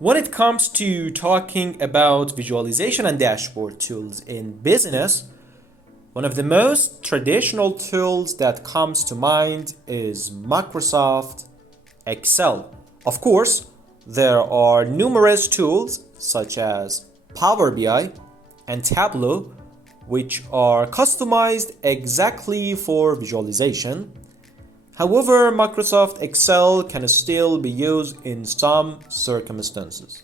When it comes to talking about visualization and dashboard tools in business, one of the most traditional tools that comes to mind is Microsoft Excel. Of course, there are numerous tools such as Power BI and Tableau, which are customized exactly for visualization. However, Microsoft Excel can still be used in some circumstances.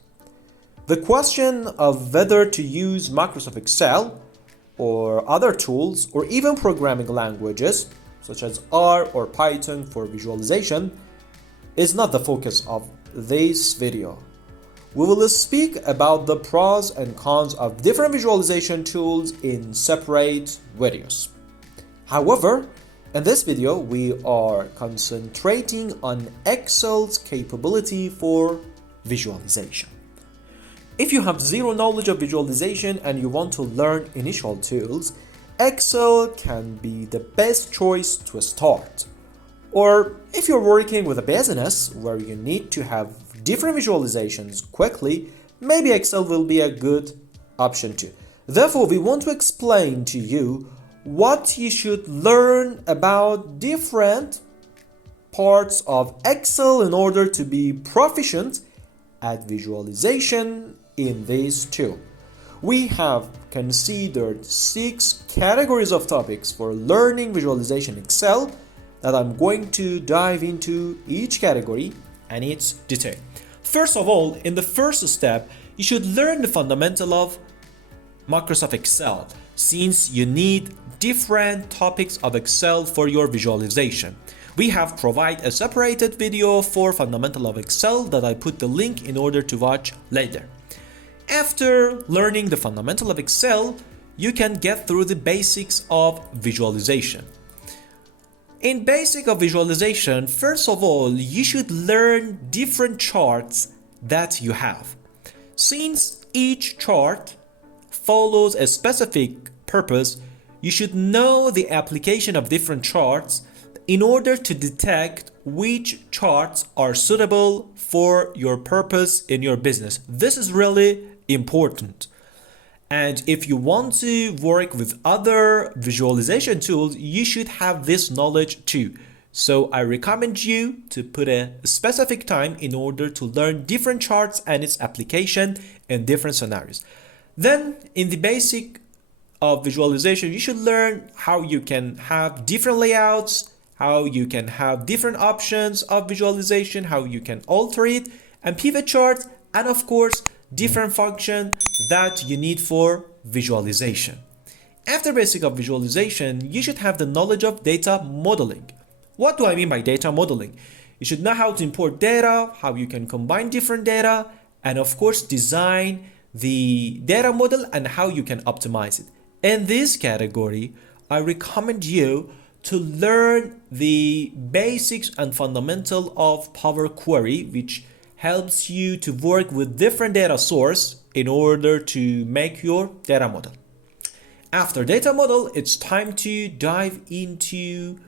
The question of whether to use Microsoft Excel or other tools or even programming languages such as R or Python for visualization is not the focus of this video. We will speak about the pros and cons of different visualization tools in separate videos. However, in this video, we are concentrating on Excel's capability for visualization. If you have zero knowledge of visualization and you want to learn initial tools, Excel can be the best choice to start. Or if you're working with a business where you need to have different visualizations quickly, maybe Excel will be a good option too. Therefore, we want to explain to you what you should learn about different parts of Excel in order to be proficient at visualization in this tool. We have considered 6 categories of topics for learning visualization in Excel that I'm going to dive into each category and its detail. First of all, in the first step, you should learn the fundamental of Microsoft Excel, since you need different topics of Excel for your visualization. We have provided a separated video for fundamental of Excel that I put the link in order to watch later. After learning the fundamental of Excel, you can get through the basics of visualization. In basic of visualization, first of all, you should learn different charts that you have. Since each chart follows a specific purpose, you should know the application of different charts in order to detect which charts are suitable for your purpose in your business. This is really important. And if you want to work with other visualization tools, you should have this knowledge too. So I recommend you to put a specific time in order to learn different charts and its application in different scenarios. Then in the basic of visualization, you should learn how you can have different layouts, how you can have different options of visualization, how you can alter it, and pivot charts, and of course, different function that you need for visualization. After basic of visualization, you should have the knowledge of data modeling. What do I mean by data modeling? You should know how to import data, how you can combine different data, and of course design the data model and how you can optimize it. In this category, I recommend you to learn the basics and fundamental of Power Query, which helps you to work with different data source in order to make your data model. After data model, it's time to dive into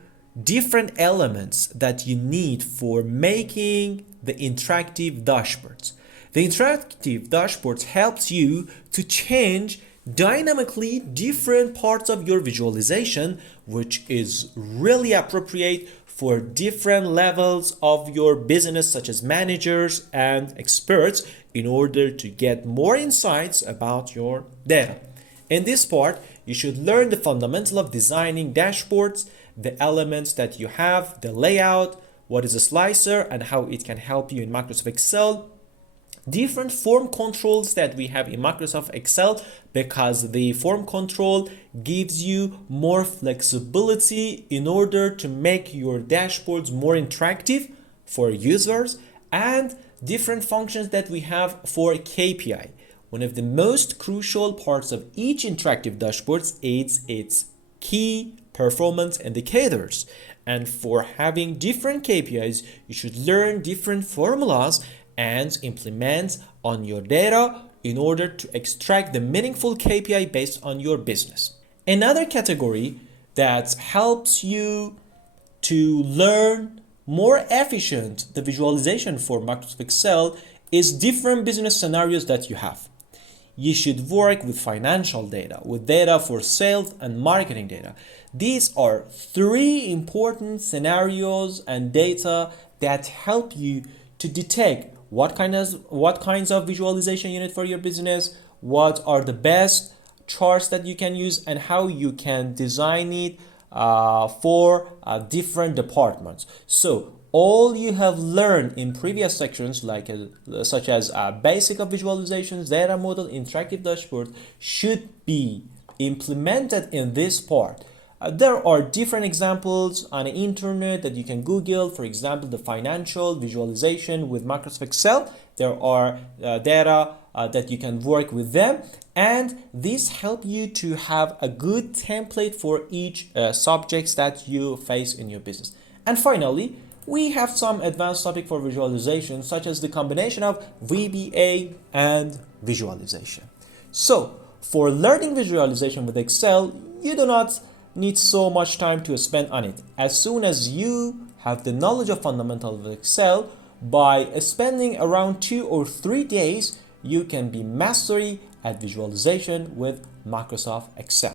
different elements that you need for making the interactive dashboards. The interactive dashboards helps you to change dynamically different parts of your visualization, which is really appropriate for different levels of your business, such as managers and experts, in order to get more insights about your data. In this part, you should learn the fundamental of designing dashboards, the elements that you have, the layout, what is a slicer, and how it can help you in Microsoft Excel. Different form controls that we have in Microsoft Excel, because the form control gives you more flexibility in order to make your dashboards more interactive for users, and different functions that we have for KPI. One of the most crucial parts of each interactive dashboards is its key performance indicators. And for having different KPIs, you should learn different formulas and implement on your data in order to extract the meaningful KPI based on your business. Another category that helps you to learn more efficient the visualization for Microsoft Excel is different business scenarios that you have. You should work with financial data, with data for sales and marketing data. These are three important scenarios and data that help you to detect what kinds of visualization you need for your business, what are the best charts that you can use, and how you can design it for different departments. So all you have learned in previous sections, such as basic of visualizations, data model, interactive dashboard, should be implemented in this part. There are different examples on the internet that you can Google. For example, the financial visualization with Microsoft Excel. There are data that you can work with them, and these help you to have a good template for each subjects that you face in your business. And finally, we have some advanced topic for visualization, such as the combination of VBA and visualization. So for learning visualization with Excel, you do not need so much time to spend on it. As soon as you have the knowledge of fundamentals of Excel, by spending around 2 or 3 days, you can be mastery at visualization with Microsoft Excel.